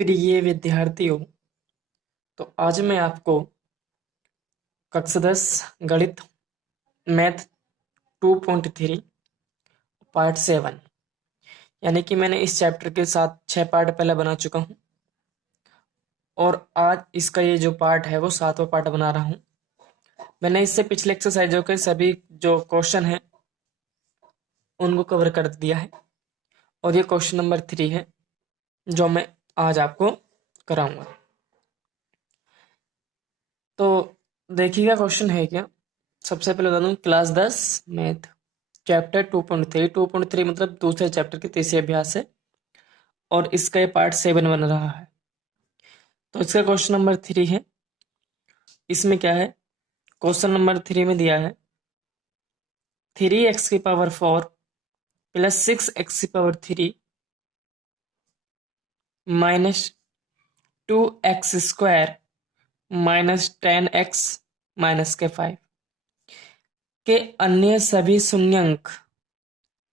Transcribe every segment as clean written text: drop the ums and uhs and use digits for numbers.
प्रिय विद्यार्थियों, तो आज मैं आपको कक्षा 10 गणित मैथ 2.3 पार्ट 7 यानी कि मैंने इस चैप्टर के साथ 6 पार्ट पहले बना चुका हूं और आज इसका ये जो पार्ट है वो 7वां पार्ट बना रहा हूं। मैंने इससे पिछले एक्सरसाइजों के सभी जो क्वेश्चन हैं उनको कवर कर दिया है और ये क्वेश्चन नंबर 3 है जो मैं आज आपको कराऊंगा। तो देखिएगा क्वेश्चन है क्या। सबसे पहले बता दूं, क्लास 10 मैथ चैप्टर 2.3 मतलब दूसरे चैप्टर के तीसरे अभ्यास है और इसका ये पार्ट 7 बन रहा है। तो इसका क्वेश्चन नंबर 3 है। इसमें क्या है, क्वेश्चन नंबर 3 में दिया है 3x⁴ plus 6x⁴ minus 2x² minus 10x minus के 5 के अन्य सभी शून्यंक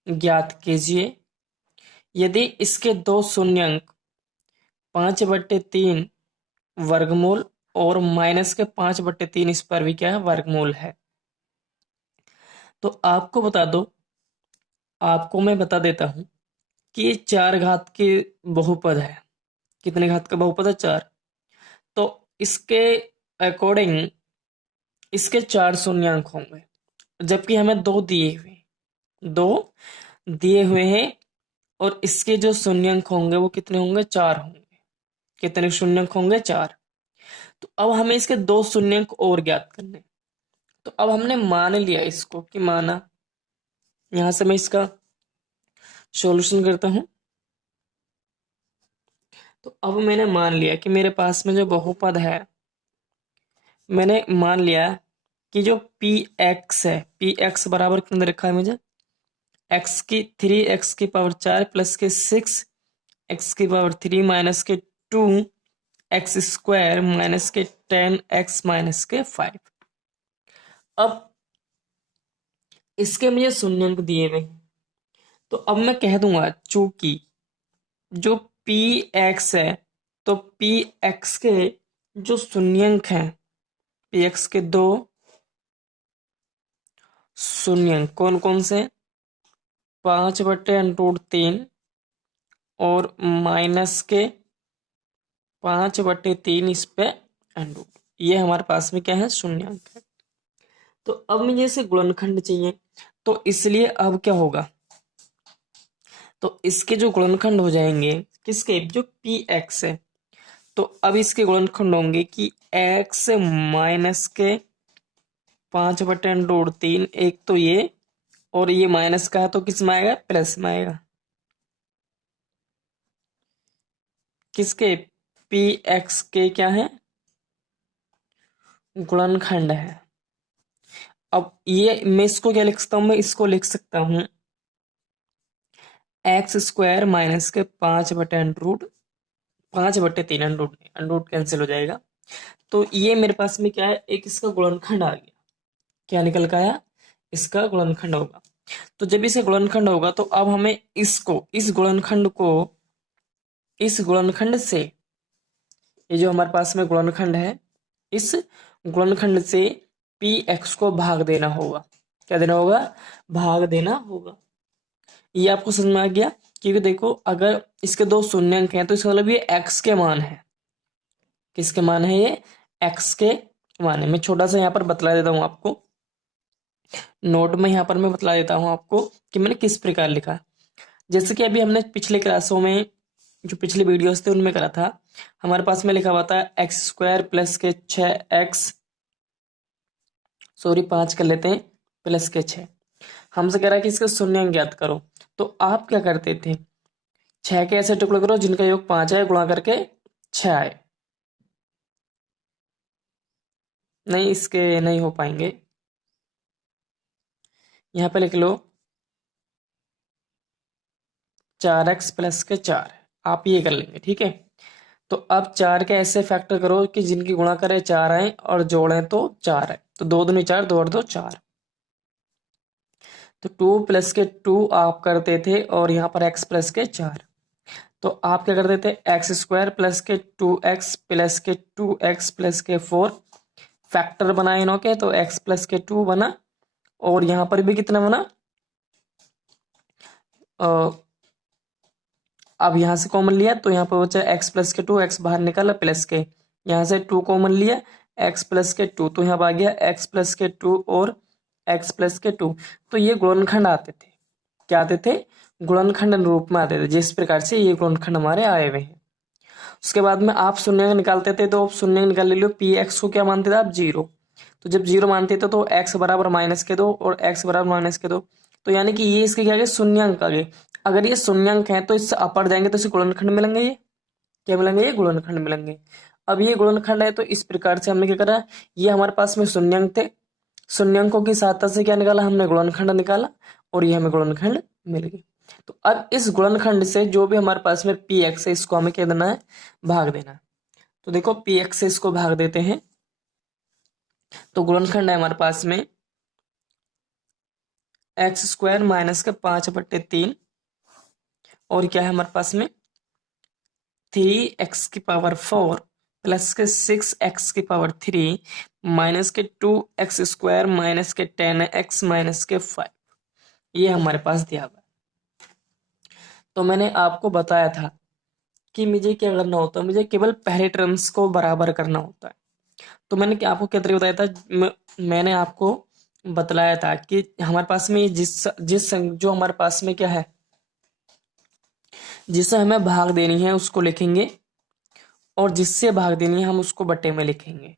ज्ञात कीजिए यदि इसके दो शून्यंक 5/3 वर्गमूल और माइनस के 5/3 इस पर भी क्या है, वर्गमूल है। तो आपको बता दो, आपको मैं बता देता हूं कि ये 4 घात के बहुपद है। कितने घात का बहुपद है, 4। तो इसके अकॉर्डिंग इसके 4 शून्यंक होंगे जबकि हमें दो दिए हुए हैं और इसके जो शून्यंक होंगे वो कितने होंगे, 4 होंगे। कितने शून्यंक होंगे, 4। तो अब हमें इसके 2 शून्यंक और ज्ञात करने। तो अब हमने मान लिया इसको कि माना, यहां से मैं इसका सॉल्यूशन करता हूं। तो अब मैंने मान लिया कि मेरे पास में जो बहुपद है, मैंने मान लिया कि जो पी एक्स है, पी एक्स बराबर कितने रखा है मुझे, एक्स की 3x⁴ प्लस के 6x⁴ माइनस के 2x² माइनस के 10x माइनस के 5। अब इसके मुझे शून्यंक दिए हुए हैं। तो अब मैं कह दूंगा चूंकि जो पी एक्स है, तो पी एक्स के जो शून्यंक हैं, पी एक्स के 2 शून्यंक कौन कौन से, 5/√3 और माइनस के 5/3 इस पे √। ये हमारे पास में क्या है, शून्यंक है। तो अब मुझे इसे गुणनखंड चाहिए, तो इसलिए अब क्या होगा, तो इसके जो गुणनखंड हो जाएंगे किसके, जो पी एक्स है, तो अब इसके गुणनखंड होंगे कि एक्स माइनस के 5/√3, एक तो ये और ये माइनस का है तो किस में आएगा, प्लस में आएगा। किसके, पी एक्स के क्या है, गुणनखंड है। अब ये मैं इसको क्या लिख सकता हूं, मैं इसको लिख सकता हूं x² माइनस के 5/√, 5/3 अंडरूट कैंसिल हो जाएगा। तो ये मेरे पास में क्या है, एक इसका गुणनखंड आ गया। क्या निकल का आया, इसका गुणनखंड होगा। तो जब इसका गुणनखंड होगा तो अब हमें इसको, इस गुणनखंड से, ये जो हमारे पास में गुणनखंड है, इस गुणनखंड से पी एक्स को भाग देना होगा। क्या देना होगा, भाग देना होगा। ये आपको समझ में आ गया, क्योंकि देखो अगर इसके 2 शून्यंक हैं तो इसका मतलब ये एक्स के मान है। किसके मान है, ये एक्स के मान है। मैं छोटा सा यहाँ पर बतला देता हूँ आपको, नोट में यहाँ पर मैं बतला देता हूँ आपको कि मैंने किस प्रकार लिखा। जैसे कि अभी हमने पिछले क्लासों में, जो पिछले वीडियोस थे उनमें करा था, हमारे पास में लिखा हुआ था x² प्लस के 6x, सॉरी 5 कर लेते हैं, प्लस के 6। हमसे कह रहा है कि इसका शून्यंक ज्ञात करो। तो आप क्या करते थे, 6 के ऐसे टुकड़े करो जिनका योग 5 आए, गुणा करके 6 आए। नहीं, इसके नहीं हो पाएंगे। यहाँ पे लिख लो 4x प्लस के 4, आप ये कर लेंगे, ठीक है। तो अब 4 के ऐसे फैक्टर करो कि जिनकी गुणा करे 4 आए और जोड़ें तो 4 आए। तो 2 दूनी 4, 2 और 2 4। तो 2 प्लस के 2 आप करते थे और यहाँ पर x प्लस के 4। तो आप क्या कर देते, एक्स स्क्वायर प्लस के 2x प्लस के 2x प्लस के 4 फैक्टर बना इनों के, तो x प्लस के 2 बना, और यहाँ पर भी कितना बना, अब यहाँ से कॉमन लिया तो यहाँ पर बचा x प्लस के 2, x बाहर निकाला प्लस के, यहाँ से 2 कॉमन लिया, x प्लस के 2, तो यहाँ पर आ गया x प्लस के 2 और x प्लस के 2। तो ये गुणनखंड आते थे, क्या आते थे, गुणनखंड रूप में आते थे। जिस प्रकार से ये गुणनखंड हमारे आए हुए हैं। उसके बाद में आप शून्य निकालते थे, तो शून्य निकाल ले लो, पी एक्स को क्या मानते थे आप, 0। तो जब 0 मानते थे तो x बराबर माइनस के 2 और x बराबर माइनस के 2, तो यानी कि ये इसके क्या गए, शून्यंक आ गए। अगर ये शून्यंक है तो इससे अपर जाएंगे तो इसे गुणनखंड मिलेंगे, ये क्या मिलेंगे, ये गुणनखंड मिलेंगे। अब ये गुणनखंड है तो इस प्रकार से हमने क्या करा, ये हमारे पास में शून्यंक थे, शून्यंकों की सहायता से क्या निकाला हमने, गुणनखंड निकाला, और ये हमें गुणनखंड मिल गई। तो अब इस गुणनखंड से जो भी हमारे पास में पी एक्स है, इसको हमें क्या देना है, भाग देना है। तो देखो पी एक्स से इसको भाग देते हैं, तो गुणनखंड है हमारे पास में एक्स स्क्वायर माइनस के 5/3, और क्या है हमारे पास में 3x⁴ प्लस के 6x⁴ माइनस के 2x² माइनस के 10x माइनस के 5, ये हमारे पास दिया हुआ है। तो मैंने आपको बताया था कि मुझे क्या करना होता है, मुझे केवल पहले टर्म्स को बराबर करना होता है। तो मैंने क्या आपको क्या तरीका बताया था, मैंने आपको बतलाया था कि हमारे पास में जो हमारे पास में क्या है, जिसे हमें भाग देनी है उसको लिखेंगे, और जिससे भाग देनी है हम उसको बट्टे में लिखेंगे।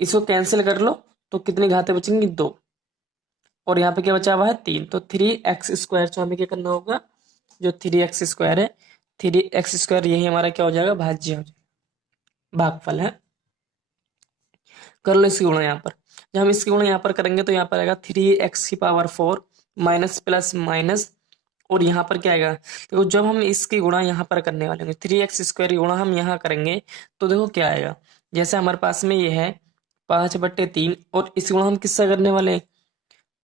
इसको कैंसिल कर लो तो कितनी घातें बचेंगी, 2, और यहाँ पे क्या बचा हुआ है, 3। तो 3x² तो हमें क्या करना होगा, जो 3x² है, 3x² यही हमारा क्या हो जाएगा, भाज्य हो जाएगा, भागफल है। कर लो इसकी गुणा यहाँ पर, जब हम इसकी गुणा यहाँ पर करेंगे तो यहाँ पर आएगा 3x⁴ माइनस प्लस माइनस, और यहाँ पर क्या आएगा, देखो जब हम इसकी गुणा यहाँ पर करने वाले हैं, 3x² की गुणा हम यहाँ करेंगे तो देखो क्या आएगा, जैसे हमारे पास में ये है 5/3, और इस गुणा हम किससे करने वाले हैं,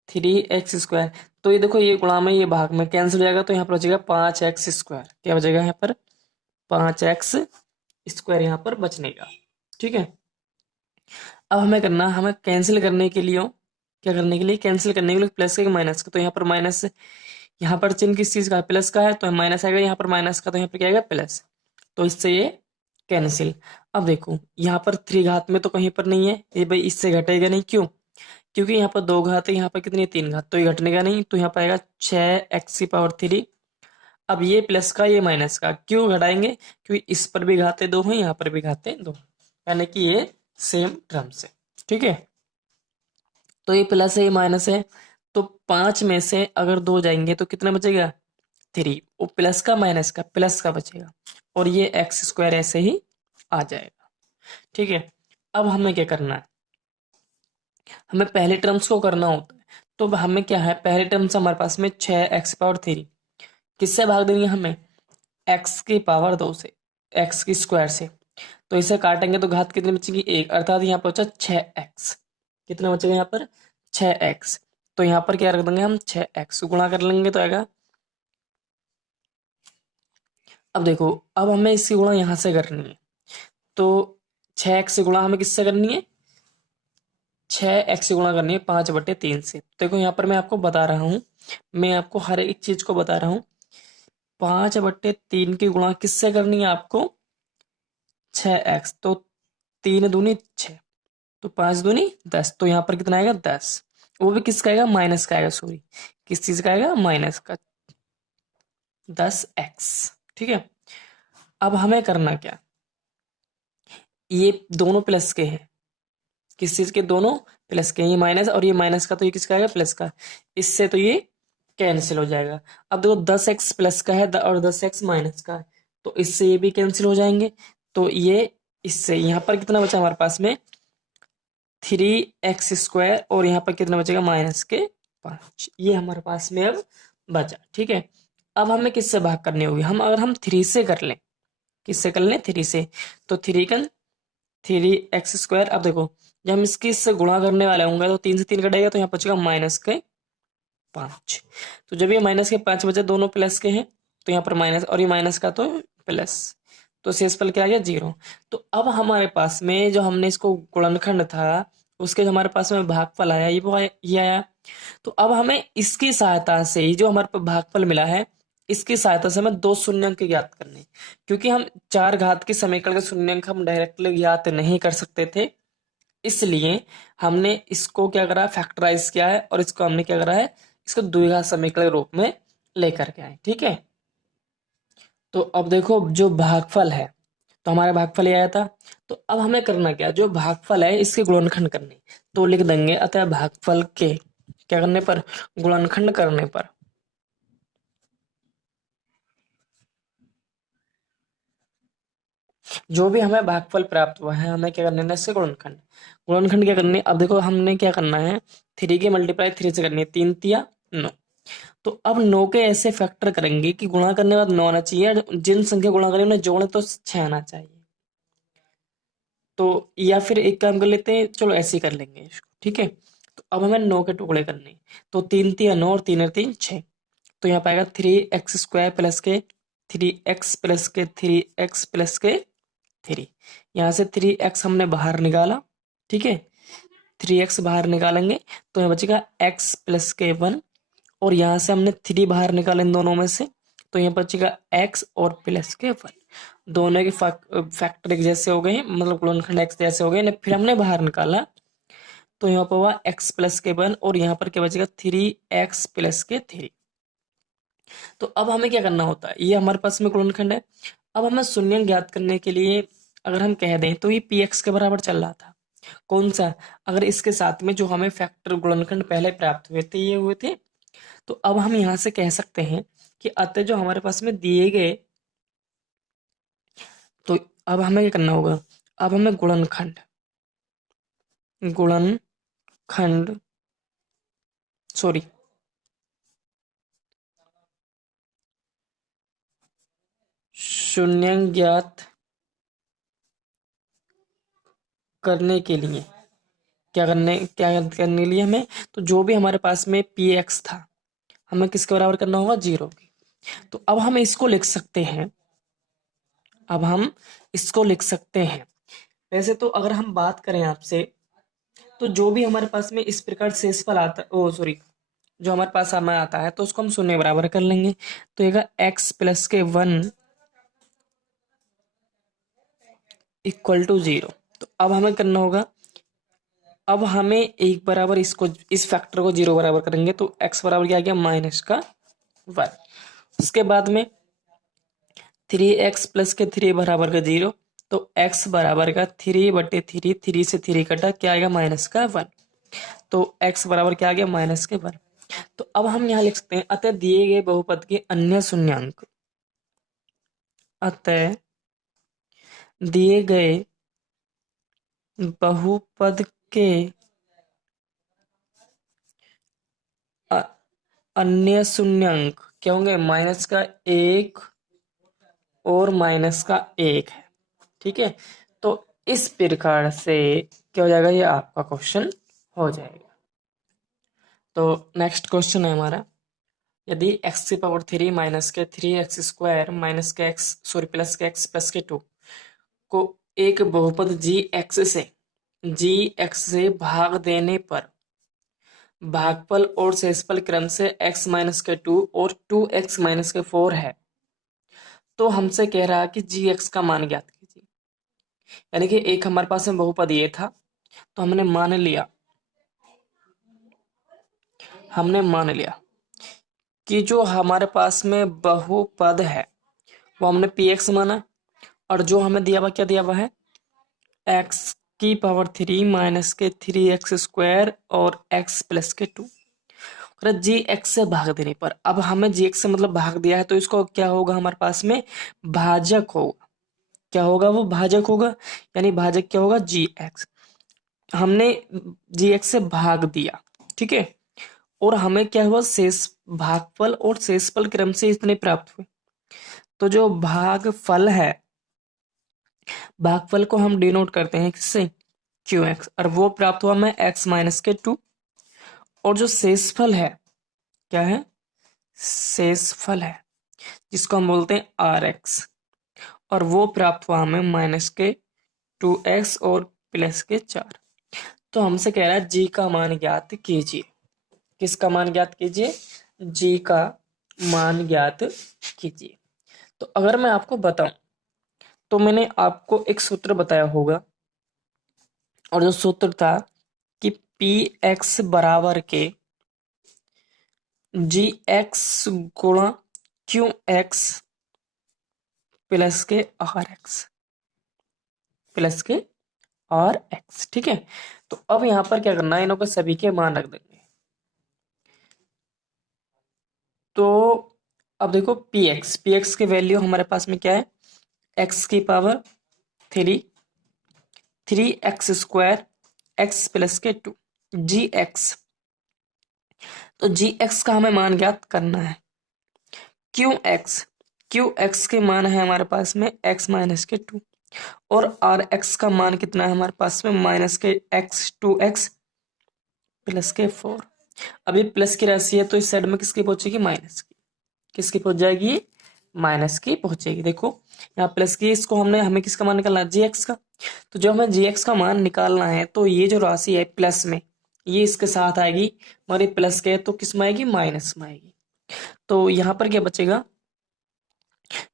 3x²। तो ये देखो ये गुणा में ये भाग में कैंसिल हो जाएगा, तो यहाँ पर बचेगा 5x², क्या बचेगा यहाँ पर, 5x² यहाँ पर बचने का। ठीक है, अब हमें करना, हमें कैंसिल करने के लिए, क्या करने के लिए, कैंसिल करने के लिए प्लस का माइनस का, तो यहाँ पर माइनस, यहाँ पर चिन्ह किस चीज का, प्लस का है, तो माइनस आएगा, यहाँ पर माइनस का, तो यहाँ पर क्या आएगा, प्लस। तो इससे ये कैंसिल। अब देखो यहाँ पर 3 घात में तो कहीं पर नहीं है, ये भाई इससे घटेगा नहीं, क्यों, क्योंकि यहाँ पर 2 घात है, यहाँ पर कितनी है, 3 घात, तो ये घटने का नहीं, तो यहाँ पर आएगा 6x⁴। अब ये प्लस का ये माइनस का क्यों घटाएंगे, क्योंकि इस पर भी घाते 2 हैं, यहाँ पर भी घाते 2, यानी कि ये सेम टर्म्स है। ठीक है, तो ये प्लस है, ये माइनस है, तो 5 में से अगर 2 जाएंगे तो कितना बचेगा, 3, वो प्लस का माइनस का, प्लस का बचेगा, और ये x² ऐसे ही आ जाएगा। ठीक है, अब हमें क्या करना है, हमें पहले टर्म्स को करना होता है। तो हमें क्या है, पहले टर्म्स हमारे पास में 6x⁴ किससे भाग देंगे हमें, x⁻² से, x² से, तो इसे काटेंगे तो घात कितनी बचेगी, 1, अर्थात यहाँ पर बचा 6x, कितना बचेगा यहाँ पर, 6x। तो यहाँ पर क्या रख देंगे हम, 6x गुणा कर लेंगे तो आएगा। अब देखो, अब हमें इसकी गुणा यहाँ से करनी है, तो 6x से गुणा हमें किससे करनी है, 6x से गुणा करनी है 5/3 से। देखो यहाँ पर मैं आपको बता रहा हूँ, मैं आपको हर एक चीज को बता रहा हूँ, 5/3 की गुणा किससे करनी है आपको, 6x, तो 3 दूनी 6, तो 5 दूनी 10, तो यहाँ पर कितना आएगा, 10, वो भी किसका आएगा, माइनस का आएगा, सॉरी किस चीज का आएगा, माइनस का, 10x। ठीक है, अब हमें करना क्या, ये दोनों प्लस के हैं, किस चीज के, दोनों प्लस के हैं, ये माइनस और ये माइनस का, तो ये किसका आएगा, प्लस का, इससे तो ये कैंसिल हो जाएगा। अब देखो 10x प्लस का है और 10x माइनस का है, तो इससे ये भी कैंसिल हो जाएंगे, तो ये इससे यहाँ पर कितना बचा हमारे पास में, 3x², और यहाँ पर कितना बचेगा, -5, ये हमारे पास में अब बचा। ठीक है, अब हमें किससे भाग करनी होगी, हम अगर हम 3 से कर लें, किससे कर लें, 3 से, तो 3x²। अब देखो जब हम इससे गुणा करने वाले होंगे तो 3 से 3 कटेगा, तो यहाँ बचेगा -5। तो जब ये -5 बचे, दोनों प्लस के हैं, तो यहाँ पर माइनस, और ये माइनस का तो प्लस, तो शेषफल क्या आ गया 0। तो अब हमारे पास में जो हमने इसको गुणनखंड था उसके जो हमारे पास में भागफल आया ये आया। तो अब हमें इसकी सहायता से ही जो हमारे पास भागफल मिला है इसकी सहायता से हमें दो शून्यंक ज्ञात करने, क्योंकि हम चार घात के समीकरण के शून्यंक हम डायरेक्टली ज्ञात नहीं कर सकते थे, इसलिए हमने इसको क्या करा, फैक्टराइज किया है, और इसको हमने क्या करा है, इसको द्विघात समीकरण के रूप में लेकर के आए। ठीक है, तो अब देखो जो भागफल है, तो हमारा भागफल ये आया था। तो अब हमें करना क्या, जो भागफल है इसके गुणनखंड करने, तो लिख देंगे अतः भागफल के क्या करने पर, गुणनखंड करने पर जो भी हमें भागफल प्राप्त हुआ है हमें क्या करना है, इससे गुणनखंड। गुणनखंड क्या करनी है, अब देखो हमने क्या करना है, 3 की मल्टीप्लाई 3 से करनी है, 3 तिया 9। तो अब 9 के ऐसे फैक्टर करेंगे कि गुणा करने के बाद 9 आना चाहिए, जिन संख्या गुणा करें उन्हें जोड़े तो 6 आना चाहिए। तो या फिर एक काम कर लेते हैं, चलो ऐसे ही कर लेंगे इसको। ठीक है, तो अब हमें 9 के टुकड़े करने हैं। तो 3 तिया 9 और 3 3 6। तो यहाँ पाएगा 3x² प्लस के 3x प्लस के 3x प्लस के 3। यहाँ से 3x हमने बाहर निकाला। ठीक है, 3x बाहर निकालेंगे तो यहाँ बचेगा x प्लस के 1, और यहाँ से हमने 3 बाहर निकाले इन दोनों में से, तो यहाँ बचेगा x और प्लस के 1। दोनों के फैक्टर एक जैसे हो गए, मतलब गुणनखंड x जैसे हो गए ना। फिर हमने बाहर निकाला तो यहाँ पर हुआ x प्लस के 1, और यहाँ पर क्या बचेगा 3x प्लस के 3। तो अब हमें क्या करना होता है, ये हमारे पास में गुणनखंड है। अब हमें शून्य ज्ञात करने के लिए अगर हम कह दें तो ये px के बराबर चल रहा था, कौन सा, अगर इसके साथ में जो हमें फैक्टर गुणनखंड पहले प्राप्त हुए थे ये हुए थे। तो अब हम यहाँ से कह सकते हैं कि अतः जो हमारे पास में दिए गए, तो अब हमें क्या करना होगा, अब हमें गुणनखंड गुणनखंड सॉरी शून्य ज्ञात करने के लिए क्या करने के लिए हमें, तो जो भी हमारे पास में px था हमें किसके बराबर करना होगा, 0 की। तो अब हम इसको लिख सकते हैं, अब हम इसको लिख सकते हैं। वैसे तो अगर हम बात करें आपसे, तो जो भी हमारे पास में इस प्रकार शेषफल आता, ओ सॉरी, जो हमारे पास हमें आता है तो उसको हम शून्य बराबर कर लेंगे। तो ये x प्लस के 1 इक्वल टू 0। तो अब हमें करना होगा, अब हमें एक बराबर इसको, इस फैक्टर को 0 बराबर करेंगे तो x बराबर क्या आ गया, माइनस का 1। उसके बाद में 3x प्लस के 3 बराबर का 0, तो x बराबर का 3/3, 3 से 3 कटा, क्या आएगा, माइनस का 1। तो x बराबर क्या आ गया, माइनस के 1। तो अब हम यहाँ लिख सकते हैं अतः दिए गए बहुपद के अन्य शून्यांक, अतः दिए गए बहुपद के अन्य शून्यांक क्या होंगे, माइनस का 1 और माइनस का 1 है। ठीक है, तो इस प्रकार से क्या हो जाएगा, ये आपका क्वेश्चन हो जाएगा। तो नेक्स्ट क्वेश्चन है हमारा, यदि x की पावर 3 माइनस के 3x² माइनस के x सॉरी प्लस के x प्लस के 2 को एक बहुपद g से भाग देने पर भागफल और शेषफल क्रम से x माइनस के 2 और 2x माइनस के 4 है, तो हमसे कह रहा है कि gx का मान ज्ञात कीजिए। यानी कि एक हमारे पास में बहुपद ये था, तो हमने मान लिया कि जो हमारे पास में बहुपद है वो हमने px माना, और जो हमें दिया हुआ क्या दिया हुआ है, x की पावर 3 माइनस के 3x² और x प्लस के 2। अगर जी एक्स से भाग देने पर, अब हमें जी एक्स से मतलब भाग दिया है तो इसको क्या होगा, हमारे पास में भाजक होगा। क्या होगा, वो भाजक होगा, यानी भाजक क्या होगा, जी एक्स। हमने जी एक्स से भाग दिया, ठीक है, और हमें क्या हुआ, शेष भागफल और शेषफल क्रम से इतने प्राप्त हुए। तो जो भागफल है, भागफल को हम डिनोट करते हैं किससे, क्यू एक्स, और वो प्राप्त हुआ हमें x माइनस के 2। और जो शेषफल है, क्या है, शेषफल है, जिसको हम बोलते हैं आर एक्स, और वो प्राप्त हुआ हमें माइनस के 2x और प्लस के 4। तो हमसे कह रहा है जी का मान ज्ञात कीजिए। किसका मान ज्ञात कीजिए? जी का मान ज्ञात कीजिए। तो अगर मैं आपको बताऊं, तो मैंने आपको एक सूत्र बताया होगा, और जो सूत्र था कि पी एक्स बराबर के जी एक्स गुणा क्यू एक्स प्लस के आर एक्स, प्लस के आर एक्स। ठीक है, तो अब यहां पर क्या करना है, इन्हों के सभी के मान रख देंगे। तो अब देखो पी एक्स की वैल्यू हमारे पास में क्या है, एक्स की पावर 3, 3x² एक्स प्लस के 2, जी एक्स। तो जी एक्स का हमें मान ज्ञात करना है। क्यू एक्स के मान है हमारे पास में x माइनस के 2, और आर एक्स का मान कितना है हमारे पास में, माइनस के एक्स 2x प्लस के 4। अब ये प्लस की राशि है तो इस साइड में किसकी पहुंचेगी, माइनस की। किसकी पहुंच जाएगी, माइनस की पहुंचेगी। देखो यहाँ प्लस की, इसको हमें किसका मान निकालना है, जी एक्स का। तो जब हमें जी एक्स का मान निकालना है तो ये जो राशि है प्लस में, ये इसके साथ आएगी, और ये प्लस के है तो किस में आएगी, माइनस में आएगी। तो यहाँ पर क्या बचेगा,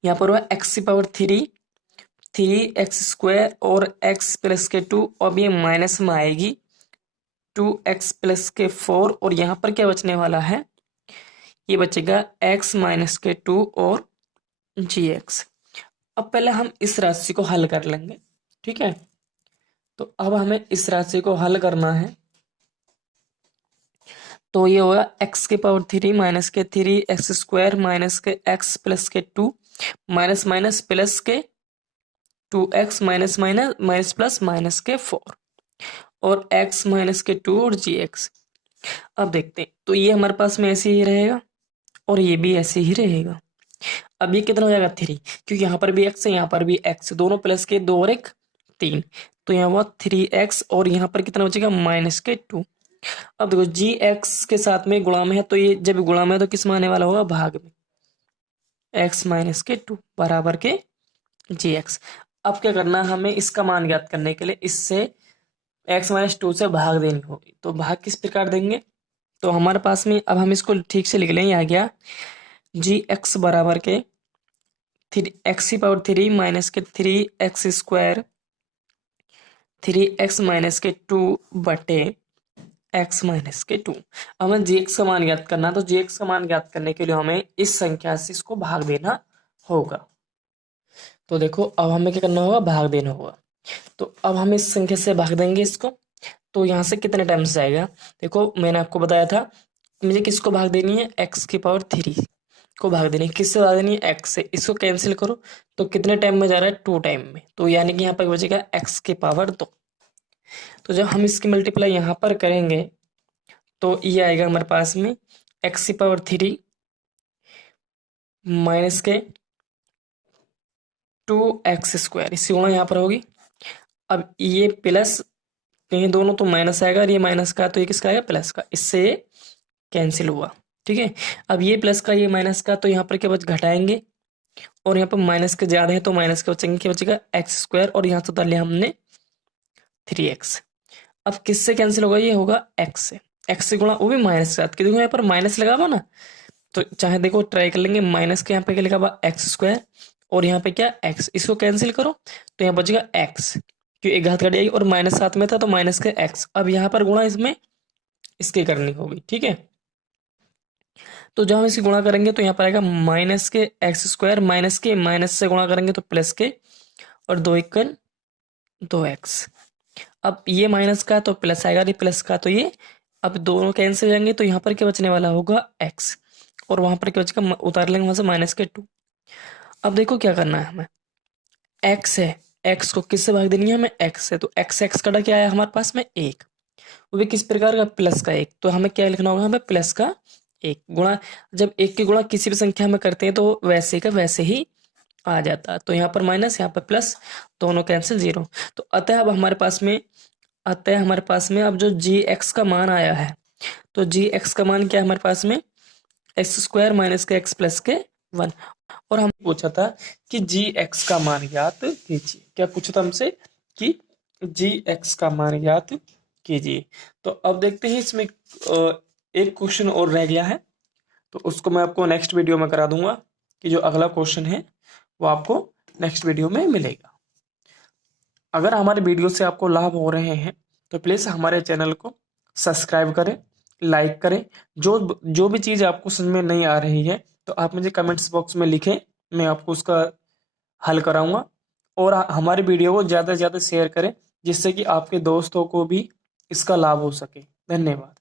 यहाँ पर हुआ एक्स की पावर 3, 3x² और x प्लस के 2, अब ये माइनस में आएगी 2x प्लस के 4, और यहाँ पर क्या बचने वाला है, ये बचेगा x माइनस के 2 और gx। अब पहले हम इस राशि को हल कर लेंगे। ठीक है, तो अब हमें इस राशि को हल करना है। तो ये होगा x की पावर 3 माइनस के 3x² माइनस के x प्लस के 2 माइनस माइनस प्लस के 2x minus minus minus plus minus के 4, और x माइनस के 2 और gx। अब देखते हैं, तो ये हमारे पास में ऐसे ही रहेगा, और ये भी ऐसे ही रहेगा। अब ये कितना हो जाएगा, 3, क्योंकि यहाँ पर भी x है, यहाँ पर भी x, दोनों प्लस के 2 और 1 3, तो यहाँ हुआ 3x, और यहाँ पर कितना बचेगा, माइनस के 2। अब देखो जी एक्स के साथ में गुणा में है, तो ये जब गुणा में है तो किस में आने वाला होगा, भाग में, x माइनस के 2 बराबर के जी एक्स। अब क्या करना है हमें, इसका मान ज्ञात करने के लिए इससे x माइनस 2 से भाग देनी होगी। तो भाग किस प्रकार देंगे, तो हमारे पास में, अब हम इसको ठीक से लिख लें, आ गया जी एक्स बराबर के एक्स की पावर 3 माइनस के 3x², 3x माइनस के 2 बटे x माइनस के 2। अब हमें जी एक्स का मान ज्ञात करना, तो जी एक्स का मान ज्ञात करने के लिए हमें इस संख्या से इसको भाग देना होगा। तो देखो अब हमें क्या करना होगा, भाग देना होगा। तो अब हम इस संख्या से भाग देंगे इसको, तो यहाँ से कितने टाइम्स जाएगा, देखो मैंने आपको बताया था मुझे किसको भाग देनी है, x की पावर 3 को भाग देनी है। किससे भाग देनी है, x से। इसको कैंसिल करो तो कितने टाइम में जा रहा है, 2 टाइम में, तो यानी कि यहाँ पर बचेगा x की पावर 2। तो जब हम इसकी मल्टीप्लाई यहाँ पर करेंगे तो ये आएगा हमारे पास में x की पावर 3 माइनस के 2x², इससे गुणा यहाँ पर होगी। अब ये प्लस, ये दोनों तो माइनस आएगा, और ये माइनस का, तो ये किसका आएगा, प्लस का, इससे ये कैंसिल हुआ। ठीक है, अब ये प्लस का ये माइनस का, तो यहाँ पर क्या बच, घटाएंगे, और यहाँ पर माइनस के ज्यादा है तो माइनस के बचेंगे, क्या बचेगा, x², और यहाँ से उतार लिया हमने 3x। अब किससे कैंसिल होगा, ये होगा x से, x से गुणा, वो भी माइनस के साथ, क्योंकि यहाँ पर माइनस लगा हुआ ना, तो चाहे देखो ट्राई कर लेंगे, माइनस के यहाँ पे क्या लिखा हुआ, x², और यहाँ पे क्या, x, इसको कैंसिल करो तो यहाँ बचेगा x, क्यों एक घात कट जाएगी, और माइनस साथ में था तो माइनस के x। अब यहाँ पर गुणा इसमें इसकी करनी होगी। ठीक है, तो जब हम इसकी गुणा करेंगे तो यहाँ पर आएगा माइनस के x², माइनस के माइनस से गुणा करेंगे तो प्लस के, और 2 1 2x। अब ये माइनस का तो प्लस आएगा, ये प्लस का तो ये, अब दोनों कैंसिल हो जाएंगे, तो यहाँ पर क्या बचने वाला होगा, x, और वहां पर क्या बचेगा, उतार लेंगे वहां से माइनस के 2। अब देखो क्या करना है हमें, x है, x को किससे भाग देनी है हमें, x से, तो x कटा क्या आया हमारे पास में, 1, वो भी किस प्रकार का, प्लस का 1, तो हमें क्या लिखना होगा, हमें प्लस का 1 गुणा, जब 1 की गुणा किसी भी संख्या में करते हैं तो वैसे का वैसे ही आ जाता है। तो यहाँ पर माइनस, यहाँ पर प्लस, दोनों कैंसिल 0। तो अतः हमारे पास में अब जो जी एक्स का मान आया है, तो जी एक्स का मान क्या है हमारे पास में, x² माइनस के x प्लस के 1। और हमने पूछा था कि जी एक्स का मान ज्ञात कीजिए। क्या पूछा था हमसे कि जी एक्स का मान ज्ञात कीजिए। तो अब देखते हैं इसमें एक क्वेश्चन और रह गया है, तो उसको मैं आपको नेक्स्ट वीडियो में करा दूंगा कि जो अगला क्वेश्चन है वो आपको नेक्स्ट वीडियो में मिलेगा। अगर हमारे वीडियो से आपको लाभ हो रहे हैं तो प्लीज़ हमारे चैनल को सब्सक्राइब करें, लाइक करें। जो जो भी चीज़ आपको समझ में नहीं आ रही है तो आप मुझे कमेंट्स बॉक्स में लिखें, मैं आपको उसका हल कराऊंगा। और हमारे वीडियो को ज़्यादा से ज़्यादा शेयर करें जिससे कि आपके दोस्तों को भी इसका लाभ हो सके। धन्यवाद।